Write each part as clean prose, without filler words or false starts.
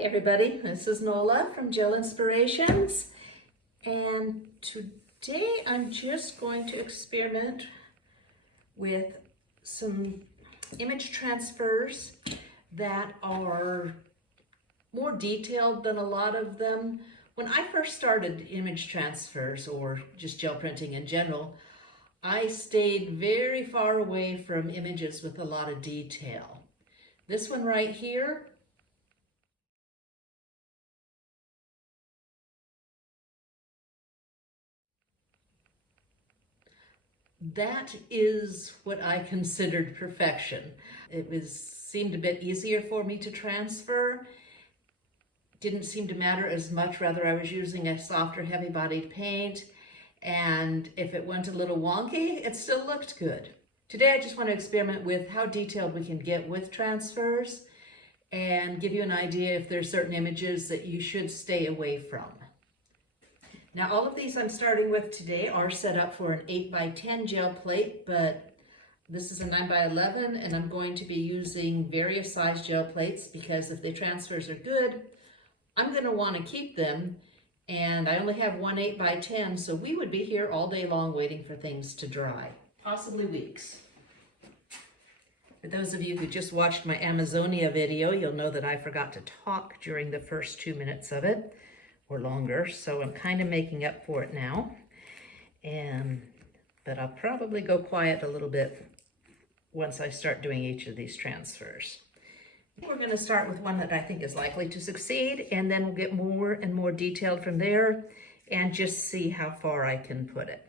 Hey everybody, this is Nola from Gel Inspirations, and today I'm just going to experiment with some image transfers that are more detailed than a lot of them. When I first started image transfers, or just gel printing in general, I stayed very far away from images with a lot of detail. This one right here, that is what I considered perfection. It seemed a bit easier for me to transfer. Didn't seem to matter as much, rather I was using a softer, heavy-bodied paint, and if it went a little wonky, it still looked good. Today I just want to experiment with how detailed we can get with transfers and give you an idea if there's certain images that you should stay away from. Now all of these I'm starting with today are set up for an 8x10 gel plate, but this is a 9x11 and I'm going to be using various size gel plates because if the transfers are good, I'm going to want to keep them, and I only have one 8x10, so we would be here all day long waiting for things to dry, possibly weeks. For those of you who just watched my Amazonia video, you'll know that I forgot to talk during the first 2 minutes of it, or longer, so I'm kind of making up for it now. But I'll probably go quiet a little bit once I start doing each of these transfers. We're going to start with one that I think is likely to succeed, and then we'll get more and more detailed from there and just see how far I can put it.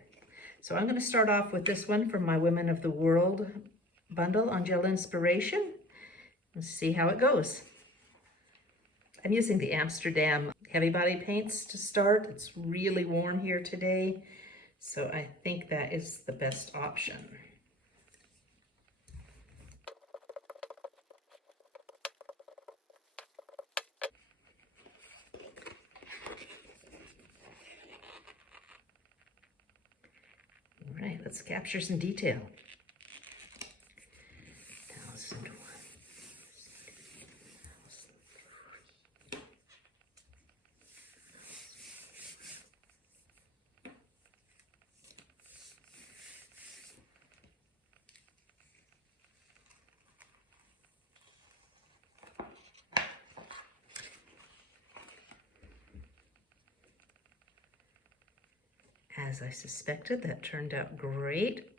So I'm going to start off with this one from my Women of the World bundle on Gel Inspiration. Let's see how it goes. I'm using the Amsterdam heavy body paints to start. It's really warm here today, so I think that is the best option. All right, let's capture some detail. As I suspected, that turned out great.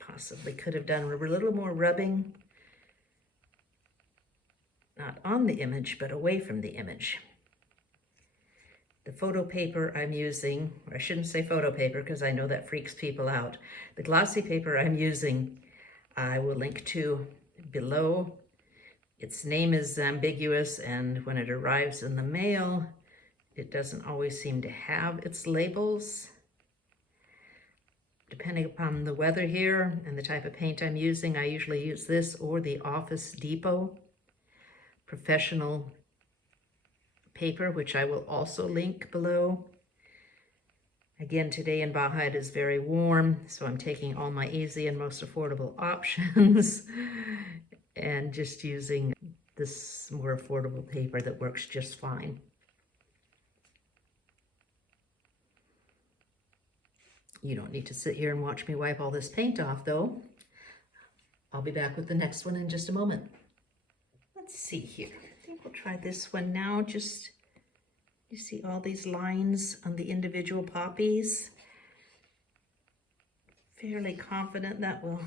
Possibly could have done a little more rubbing, not on the image, but away from the image. The photo paper I'm using, or I shouldn't say photo paper because I know that freaks people out. The glossy paper I'm using, I will link to below. Its name is ambiguous, and when it arrives in the mail, it doesn't always seem to have its labels. Depending upon the weather here and the type of paint I'm using, I usually use this or the Office Depot professional paper, which I will also link below. Again, today in Baja it is very warm, so I'm taking all my easy and most affordable options and just using this more affordable paper that works just fine. You don't need to sit here and watch me wipe all this paint off, though. I'll be back with the next one in just a moment. Let's see here. I think we'll try this one now. Just, you see all these lines on the individual poppies? Fairly confident that will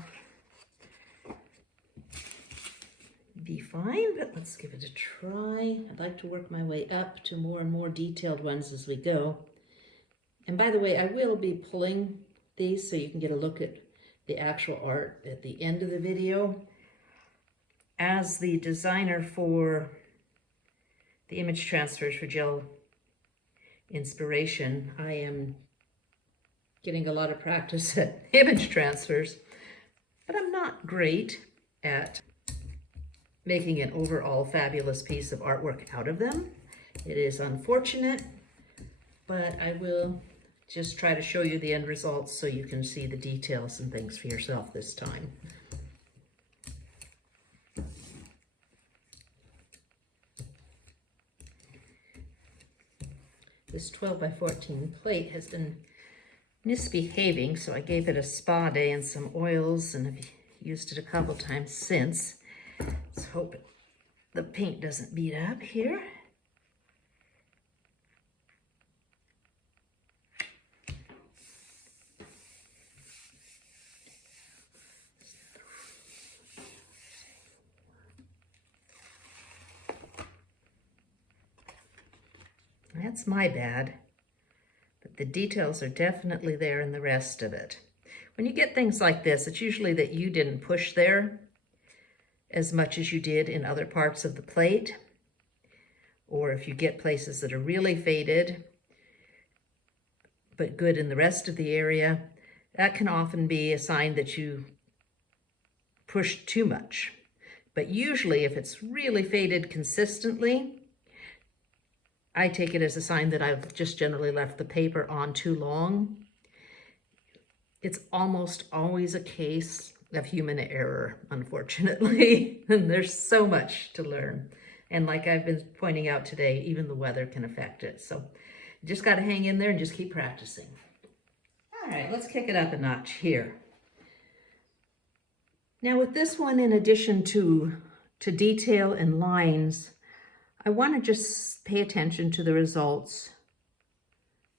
be fine, but let's give it a try. I'd like to work my way up to more and more detailed ones as we go. And by the way, I will be pulling these so you can get a look at the actual art at the end of the video. As the designer for the image transfers for Gel Inspiration, I am getting a lot of practice at image transfers, but I'm not great at making an overall fabulous piece of artwork out of them. It is unfortunate, but I will just try to show you the end results so you can see the details and things for yourself this time. This 12 by 14 plate has been misbehaving, so I gave it a spa day and some oils, and I've used it a couple times since. Let's hope the paint doesn't beat up here. That's my bad, but the details are definitely there in the rest of it. When you get things like this, it's usually that you didn't push there as much as you did in other parts of the plate, or if you get places that are really faded but good in the rest of the area, that can often be a sign that you pushed too much. But usually if it's really faded consistently, I take it as a sign that I've just generally left the paper on too long. It's almost always a case of human error, unfortunately. And there's so much to learn. And like I've been pointing out today, even the weather can affect it. So you just got to hang in there and just keep practicing. All right, let's kick it up a notch here. Now with this one, in addition to detail and lines, I want to just pay attention to the results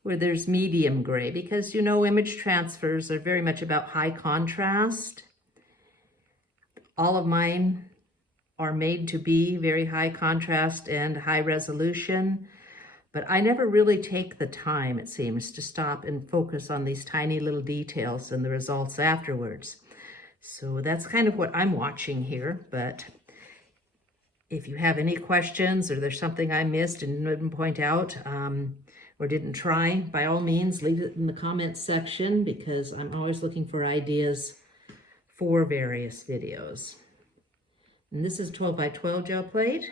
where there's medium gray, because you know image transfers are very much about high contrast. All of mine are made to be very high contrast and high resolution, but I never really take the time, it seems, to stop and focus on these tiny little details and the results afterwards. So that's kind of what I'm watching here, but if you have any questions or there's something I missed and didn't point out or didn't try, by all means, leave it in the comments section, because I'm always looking for ideas for various videos. And this is 12 by 12 gel plate.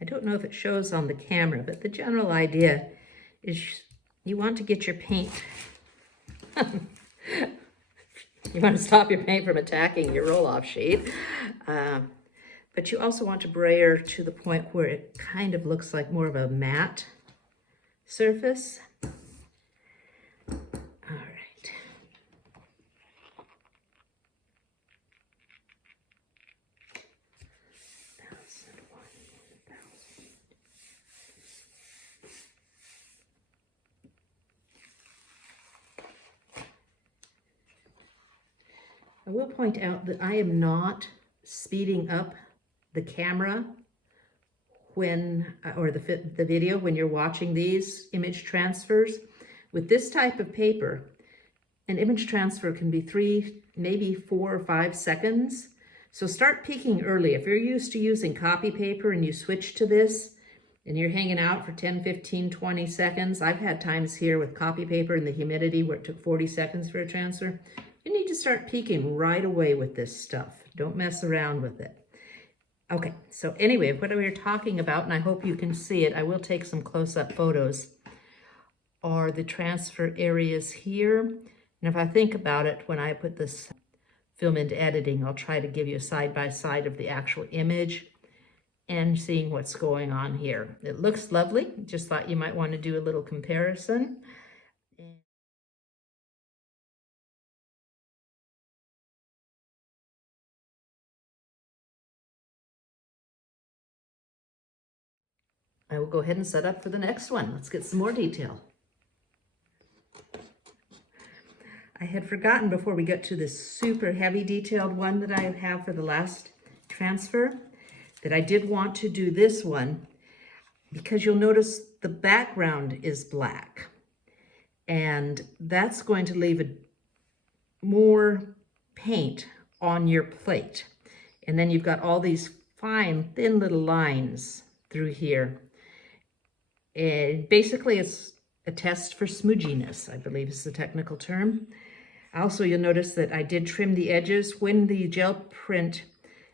I don't know if it shows on the camera, but the general idea is you want to get your paint, you want to stop your paint from attacking your roll-off sheet, but you also want to brayer to the point where it kind of looks like more of a matte surface. All right. I will point out that I am not speeding up the camera when, or the video when you're watching these image transfers. With this type of paper, an image transfer can be 3, maybe 4 or 5 seconds. So start peaking early. If you're used to using copy paper and you switch to this and you're hanging out for 10, 15, 20 seconds, I've had times here with copy paper and the humidity where it took 40 seconds for a transfer. You need to start peaking right away with this stuff. Don't mess around with it. Okay, so anyway, what we were talking about, and I hope you can see it, I will take some close-up photos, are the transfer areas here. And if I think about it, when I put this film into editing, I'll try to give you a side-by-side of the actual image and seeing what's going on here. It looks lovely. Just thought you might want to do a little comparison. I will go ahead and set up for the next one. Let's get some more detail. I had forgotten before we get to this super heavy detailed one that I have for the last transfer that I did want to do this one, because you'll notice the background is black, and that's going to leave more paint on your plate. And then you've got all these fine, thin little lines through here. And basically, it's a test for smudginess, I believe is the technical term. Also, you'll notice that I did trim the edges. When the gel print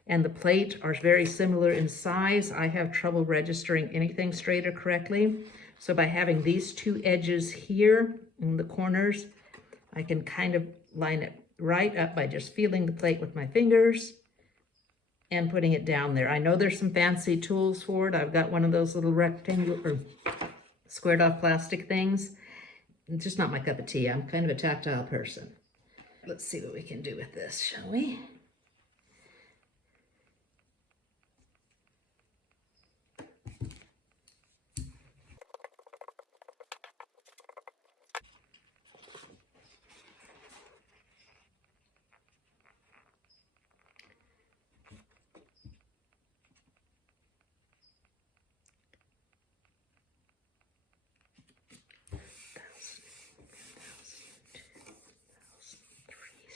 and the plate are very similar in size, I have trouble registering anything straight or correctly. So by having these two edges here in the corners, I can kind of line it right up by just feeling the plate with my fingers and putting it down there. I know there's some fancy tools for it. I've got one of those little rectangular or squared off plastic things. It's just not my cup of tea. I'm kind of a tactile person. Let's see what we can do with this, shall we?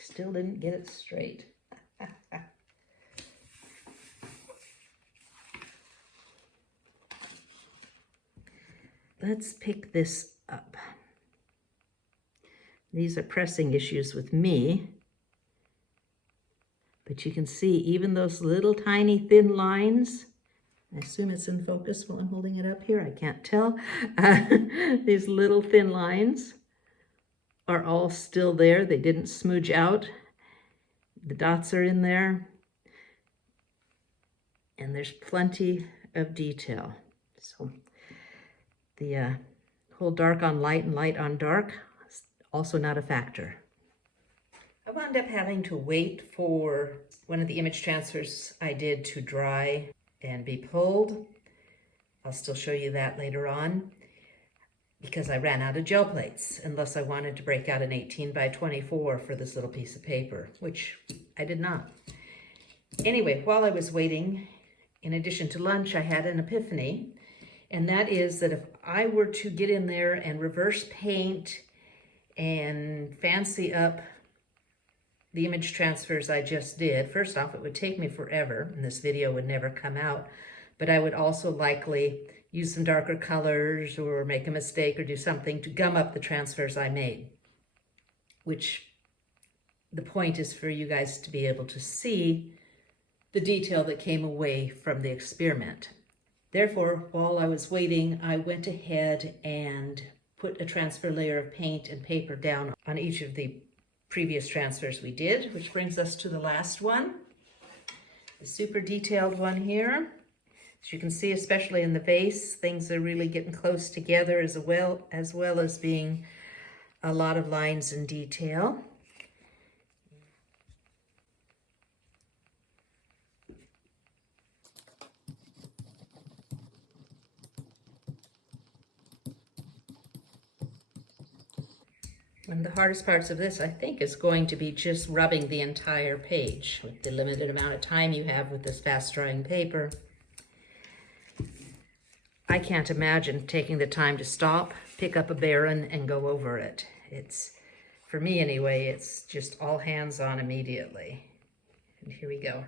Still didn't get it straight. Let's pick this up. These are pressing issues with me, but you can see even those little tiny thin lines. I assume it's in focus while I'm holding it up here. I can't tell. These little thin lines are all still there. They didn't smudge out. The dots are in there. And there's plenty of detail. So the whole dark on light and light on dark is also not a factor. I wound up having to wait for one of the image transfers I did to dry and be pulled. I'll still show you that later on, because I ran out of gel plates, unless I wanted to break out an 18 by 24 for this little piece of paper, which I did not. Anyway, while I was waiting, in addition to lunch, I had an epiphany, and that is that if I were to get in there and reverse paint and fancy up the image transfers I just did, first off, it would take me forever, and this video would never come out, but I would also likely use some darker colors or make a mistake or do something to gum up the transfers I made, which the point is for you guys to be able to see the detail that came away from the experiment. Therefore, while I was waiting, I went ahead and put a transfer layer of paint and paper down on each of the previous transfers we did, which brings us to the last one, the super detailed one here. As you can see, especially in the base, things are really getting close together as well as being a lot of lines and detail. And the hardest parts of this, I think, is going to be just rubbing the entire page with the limited amount of time you have with this fast-drying paper. I can't imagine taking the time to stop, pick up a Baron, and go over it. It's, for me anyway, it's just all hands on immediately. And here we go.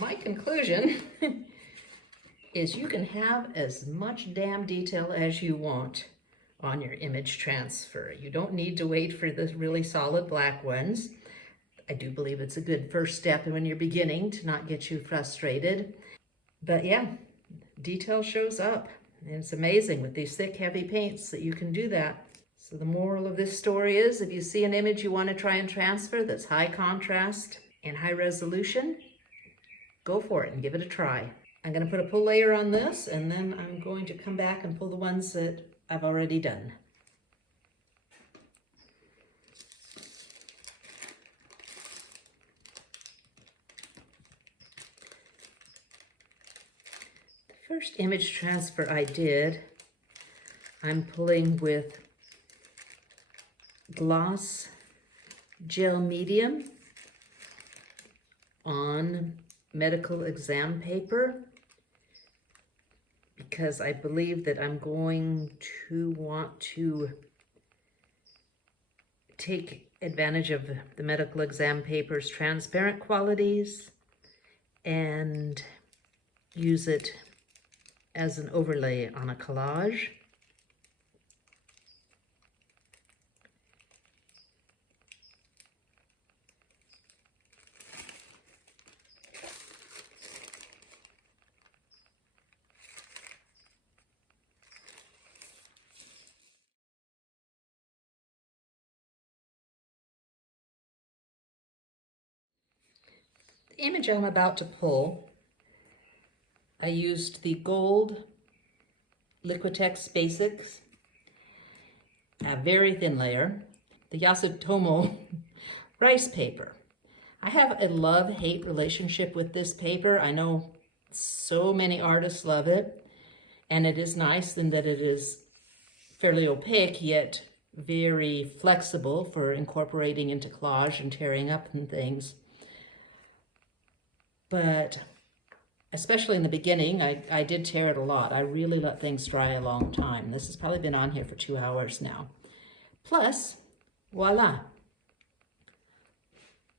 My conclusion is you can have as much damn detail as you want on your image transfer. You don't need to wait for the really solid black ones. I do believe it's a good first step when you're beginning to not get you frustrated. But yeah, detail shows up. And it's amazing with these thick, heavy paints that you can do that. So the moral of this story is, if you see an image you want to try and transfer that's high contrast and high resolution, go for it and give it a try. I'm going to put a pull layer on this, and then I'm going to come back and pull the ones that I've already done. The first image transfer I did, I'm pulling with gloss gel medium on medical exam paper. because I believe that I'm going to want to take advantage of the medical exam paper's transparent qualities and use it as an overlay on a collage. The image I'm about to pull, I used the gold Liquitex Basics, a very thin layer, the Yasutomo rice paper. I have a love-hate relationship with this paper. I know so many artists love it, and it is nice in that it is fairly opaque, yet very flexible for incorporating into collage and tearing up and things. But especially in the beginning, I did tear it a lot. I really let things dry a long time. This has probably been on here for 2 hours now. Plus, voila.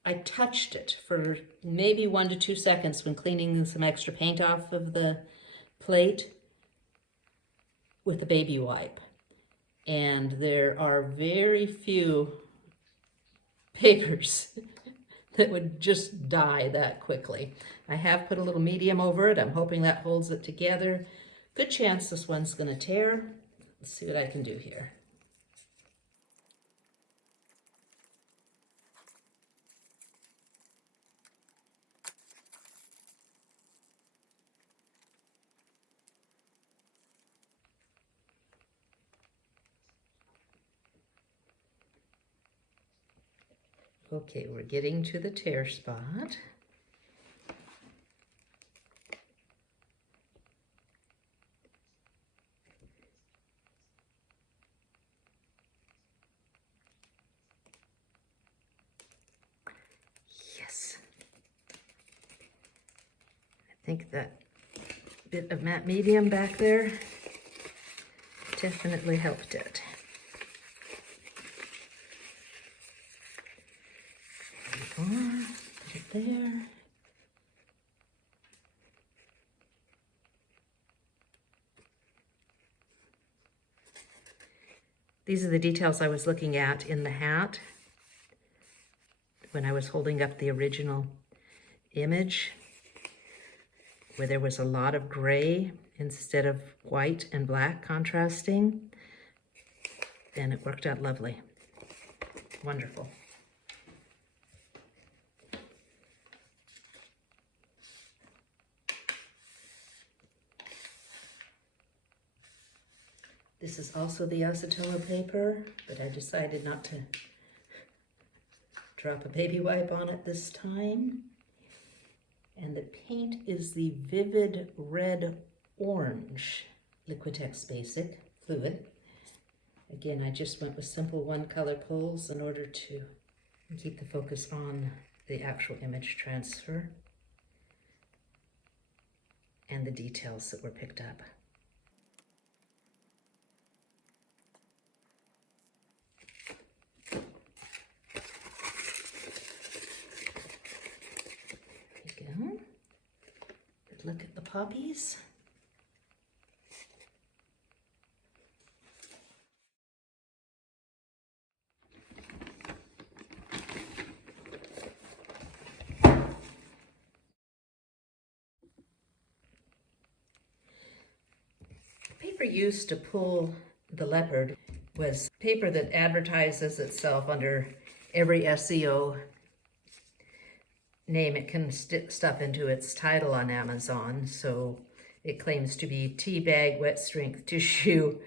I touched it for maybe 1 to 2 seconds when cleaning some extra paint off of the plate with a baby wipe. And there are very few papers that would just die that quickly. I have put a little medium over it. I'm hoping that holds it together. Good chance this one's gonna tear. Let's see what I can do here. Okay, we're getting to the tear spot. Yes. I think that bit of matte medium back there definitely helped it. There we go. Put it there. These are the details I was looking at in the hat when I was holding up the original image, where there was a lot of gray instead of white and black contrasting, and it worked out lovely. Wonderful. This is also the Yasutomo paper, but I decided not to drop a baby wipe on it this time. And the paint is the Vivid Red Orange Liquitex Basic Fluid. Again, I just went with simple one color pulls in order to keep the focus on the actual image transfer and the details that were picked up. Look at the poppies. The paper used to pull the leopard was paper that advertises itself under every SEO name it can stuff into its title on Amazon. So it claims to be tea bag, wet strength tissue,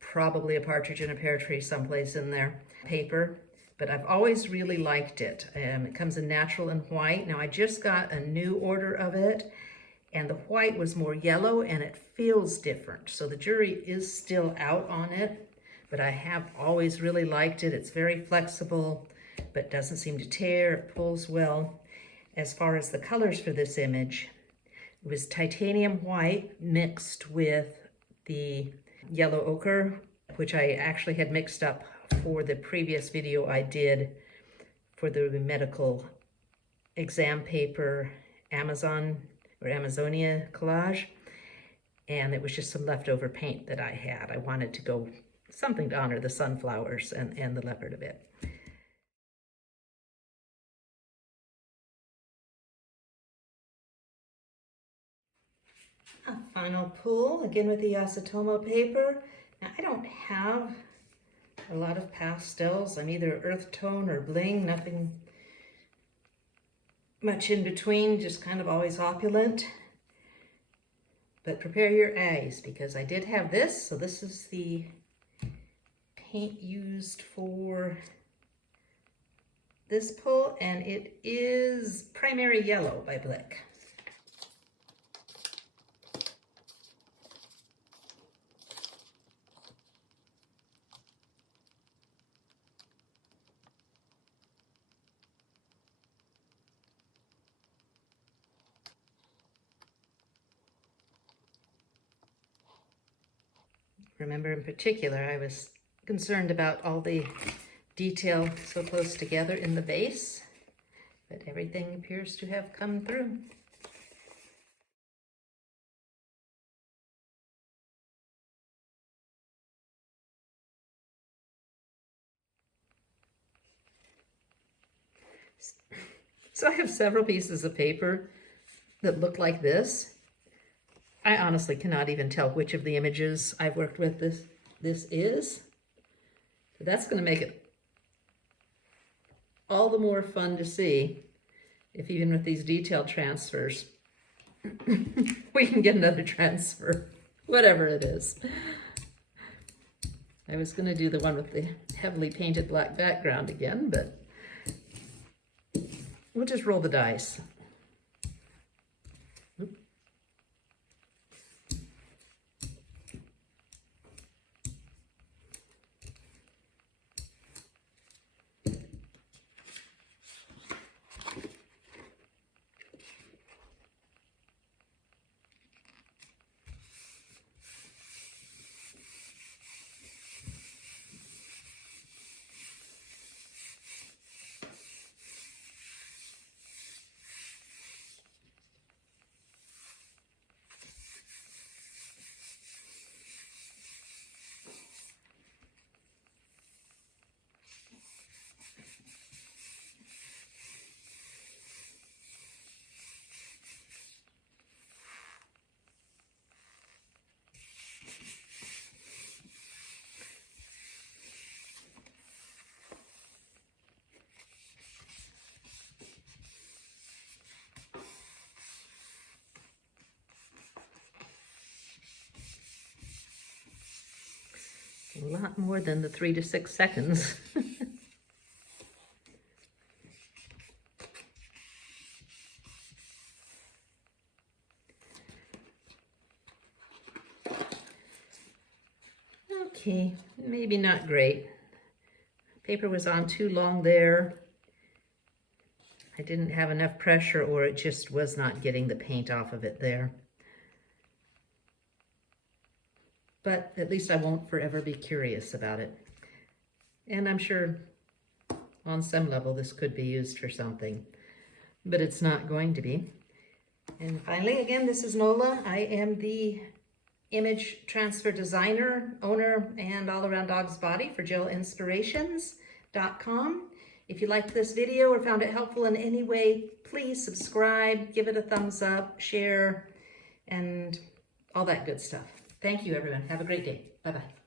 probably a partridge in a pear tree someplace in there, paper. But I've always really liked it. It comes in natural and white. Now I just got a new order of it, and the white was more yellow and it feels different. So the jury is still out on it, but I have always really liked it. It's very flexible, but doesn't seem to tear, it pulls well. As far as the colors for this image, it was titanium white mixed with the yellow ochre, which I actually had mixed up for the previous video I did for the medical exam paper Amazonia collage. And it was just some leftover paint that I had. I wanted to go something to honor the sunflowers and the leopard a bit. A final pull, again with the Yasutomo paper. Now I don't have a lot of pastels. I'm either earth tone or bling, nothing much in between, just kind of always opulent. But prepare your eyes, because I did have this. So this is the paint used for this pull, and it is Primary Yellow by Blick. Remember, in particular, I was concerned about all the detail so close together in the base, but everything appears to have come through. So I have several pieces of paper that look like this. I honestly cannot even tell which of the images I've worked with this is. But that's going to make it all the more fun to see if even with these detailed transfers, we can get another transfer, whatever it is. I was going to do the one with the heavily painted black background again, but we'll just roll the dice. A lot more than the 3 to 6 seconds. Okay, maybe not great. Paper was on too long there. I didn't have enough pressure, or it just was not getting the paint off of it there. But at least I won't forever be curious about it. And I'm sure on some level this could be used for something, but it's not going to be. And finally, again, this is Nola. I am the image transfer designer, owner, and all around dog's body for JillInspirations.com. If you liked this video or found it helpful in any way, please subscribe, give it a thumbs up, share, and all that good stuff. Thank you, everyone. Have a great day. Bye-bye.